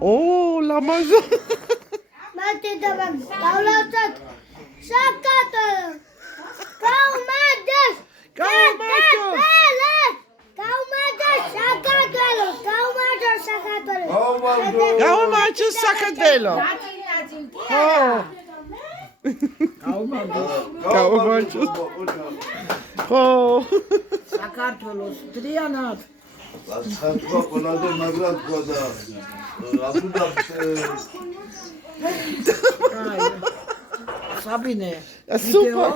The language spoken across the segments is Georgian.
Oh, la maison. Mate davam. Davlatat. Sakata. Kaumadas. Kaumadas. Kaumadas sakatalo. Kaumadas sakatalo. Kaumadas sakatalo. Oh. Kaumadas. Oh. საქართველოს დრიანად. ლაცხატყვა ყველაზე მაგრად ყვა და აბუდა საბინე. Super.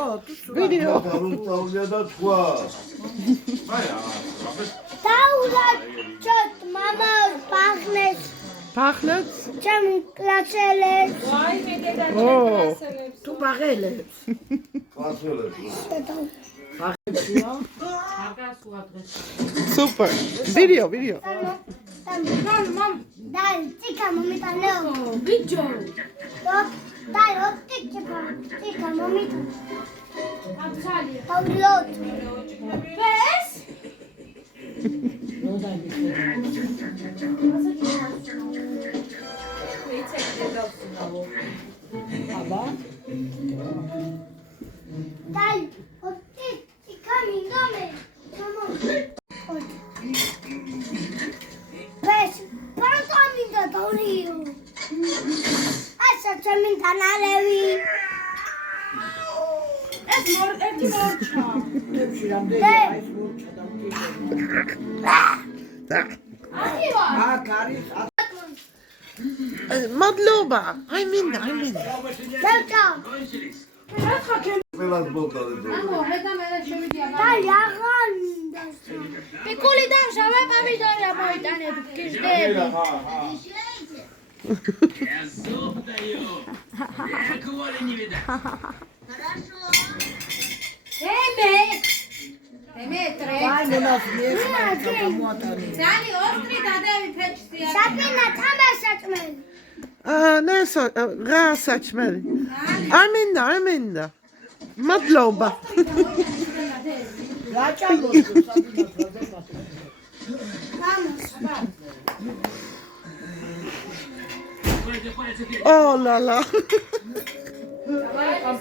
Video. დაუსწავლია და თქვა. Დაულაჩოთ მამა პახნეს. Pachnet? ჩემ კლასელებს. Oh. თუ ბაღელებს. ფასოლებს. Super. Video. Dai, tika mamita leo. Video. Dai, tika mamita. Download. Yes. Dai, tika mindome. Come on. Yes, quanto amico Tonio? Asa chamin tanalevi. Es morcha. თებში რამდენი არის მორჩა და Arriva. აქ არის Madloba. I'm in. Delta. ყველას ბოლტალე და Dai, aganda. Piccoli danza, pomidori moitane kisdები. აი მონას მიეშმართ გამოატარი. Sapina თამაშაჭმელი. Nesa, rasačmeli. Arminda. Madloba. რა ჭამბობს საბინას რა Oh la la.